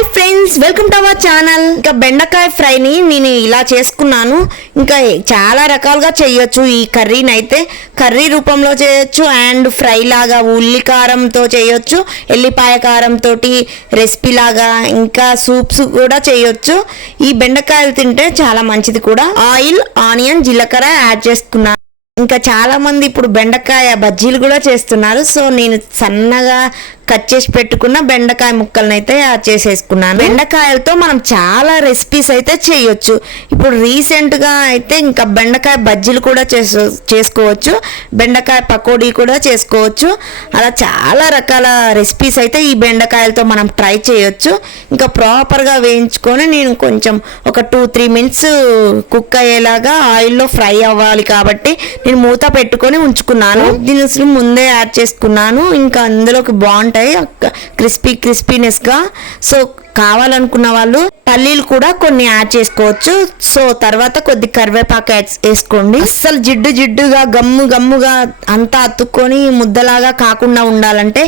Hi friends, welcome to our channel. ఇంకా బెండకాయ ఫ్రైని నేను ఇలా చేసుకున్నాను. ఇంకా చాలా రకాలుగా చేయొచ్చు. ఈ కర్రీని అయితే కర్రీ రూపంలో చేయొచ్చు అండ్ ఫ్రై లాగా ఉల్లి కారంతో చేయొచ్చు, ఎల్లిపాయ కారంతో రెసిపీ లాగా, ఇంకా సూప్స్ కూడా చేయొచ్చు. ఈ బెండకాయలు తింటే చాలా మంచిది కూడా. ఆయిల్, ఆనియన్, జీలకర్ర యాడ్ చేసుకున్నాను. ఇంకా చాలా మంది ఇప్పుడు బెండకాయ బజ్జీలు కూడా చేస్తున్నారు. సో నేను సన్నగా కట్ చేసి పెట్టుకున్న బెండకాయ ముక్కలను అయితే చేసేసుకున్నాను. బెండకాయలతో మనం చాలా రెసిపీస్ అయితే చేయొచ్చు. ఇప్పుడు రీసెంట్గా అయితే ఇంకా బెండకాయ బజ్జీలు కూడా చేసుకోవచ్చు, బెండకాయ పకోడీ కూడా చేసుకోవచ్చు. అలా చాలా రకాల రెసిపీస్ అయితే ఈ బెండకాయలతో మనం ట్రై చేయొచ్చు. ఇంకా ప్రాపర్గా వేయించుకొని నేను కొంచెం ఒక 2-3 మినిట్స్ కుక్ అయ్యేలాగా ఆయిల్లో ఫ్రై అవ్వాలి కాబట్టి నేను మూత పెట్టుకొని ఉంచుకున్నాను. దినుసులు ముందే యాడ్ చేసుకున్నాను. ఇంకా అందులోకి బాగుంటాయి క్రిస్పీనెస్గా. సో కావాలనుకున్న వాళ్ళు పల్లీలు కూడా కొన్ని యాడ్ చేసుకోవచ్చు. సో తర్వాత కొద్ది కరివేపాకు వేసుకోండి. అస్సలు జిడ్డుగా గమ్ముగా అంతా అతుక్కొని ముద్దలాగా కాకుండా ఉండాలంటే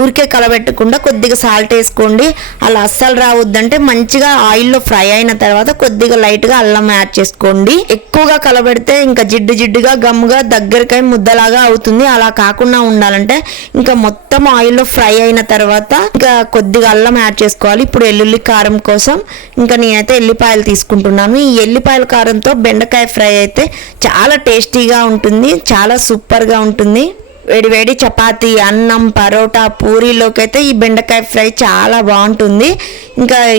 ఊరికే కలబెట్టకుండా కొద్దిగా సాల్ట్ వేసుకోండి. అలా అస్సలు రావద్దంటే మంచిగా ఆయిల్లో ఫ్రై అయిన తర్వాత కొద్దిగా లైట్గా అల్లం యాడ్ చేసుకోండి. ఎక్కువగా కలబెడితే ఇంకా జిడ్డుగా గమ్ముగా దగ్గరకై ముద్దలాగా అవుతుంది. అలా కాకుండా ఉండాలంటే ఇంకా మొత్తం ఆయిల్లో ఫ్రై అయిన తర్వాత ఇంకా కొద్దిగా అల్లం యాడ్ చేసుకోవాలి. ఇప్పుడు ఎల్లుల్లి కారం కోసం ఇంకా నేనైతే ఎల్లిపాయలు తీసుకుంటున్నాను. ఈ ఎల్లిపాయల కారంతో బెండకాయ ఫ్రై అయితే చాలా టేస్టీగా ఉంటుంది, చాలా సూపర్గా ఉంటుంది. వేడి చపాతీ, అన్నం, పరోటా, పూరీలోకి అయితే ఈ బెండకాయ ఫ్రై చాలా బాగుంటుంది.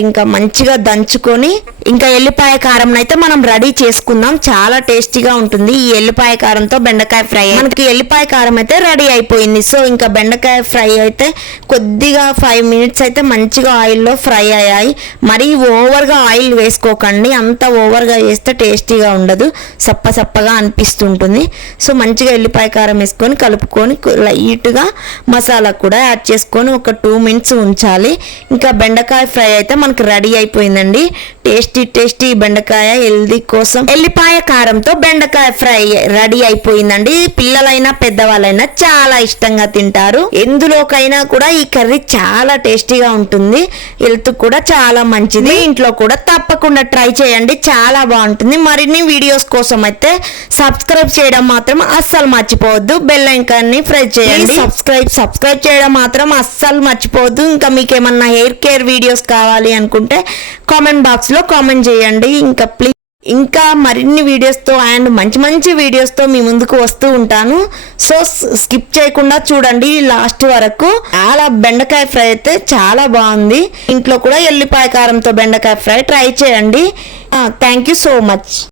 ఇంకా మంచిగా దంచుకొని ఇంకా ఎల్లిపాయ కారం అయితే మనం రెడీ చేసుకుందాం. చాలా టేస్టీగా ఉంటుంది ఈ ఎల్లిపాయ కారంతో బెండకాయ ఫ్రై. మనకి ఎల్లిపాయ కారం అయితే రెడీ అయిపోయింది. సో ఇంకా బెండకాయ ఫ్రై అయితే కొద్దిగా 5 మినిట్స్ అయితే మంచిగా ఆయిల్లో ఫ్రై అయ్యాయి. మరీ ఓవర్గా ఆయిల్ వేసుకోకండి, అంత ఓవర్గా వేస్తే టేస్టీగా ఉండదు, సప్పగా అనిపిస్తుంటుంది. సో మంచిగా ఎల్లిపాయ కారం వేసుకొని కలుపుకొని లైట్గా మసాలా కూడా యాడ్ చేసుకొని ఒక 2 మినిట్స్ ఉంచాలి. ఇంకా బెండకాయ ఫ్రై అయితే మనకి రెడీ అయిపోయిందండి. టేస్టీ బెండకాయ హెల్దీ కోసం ఎల్లిపాయ కారంతో బెండకాయ ఫ్రై రెడీ అయిపోయిందండి. పిల్లలైనా పెద్దవాళ్ళైనా చాలా ఇష్టంగా తింటారు. ఎందులోకైనా కూడా ఈ కర్రీ చాలా టేస్టీగా ఉంటుంది, హెల్త్ కూడా చాలా మంచిది. ఇంట్లో కూడా తప్పకుండా ట్రై చేయండి, చాలా బాగుంటుంది. మరిన్ని వీడియోస్ కోసం అయితే సబ్స్క్రైబ్ చేయడం మాత్రం అస్సలు మర్చిపోవద్దు. బెల్ ఐకాన్ని ప్రెస్ చేయండి. సబ్స్క్రైబ్ చేయడం మాత్రం అస్సలు మర్చిపోవద్దు. ఇంకా మీకు ఏమన్నా హెయిర్ కేర్ వీడియోస్ కావాలి అనుకుంటే కామెంట్ బాక్స్ లో కామెంట్ చేయండి. ఇంకా మరిన్ని వీడియోస్తో అండ్ మంచి వీడియోస్తో మీ ముందుకు వస్తూ ఉంటాను. సో స్కిప్ చేయకుండా చూడండి లాస్ట్ వరకు. చాలా బెండకాయ ఫ్రై అయితే చాలా బాగుంది. ఇంట్లో కూడా ఎల్లిపాయ కారంతో బెండకాయ ఫ్రై ట్రై చేయండి. Thank you so much.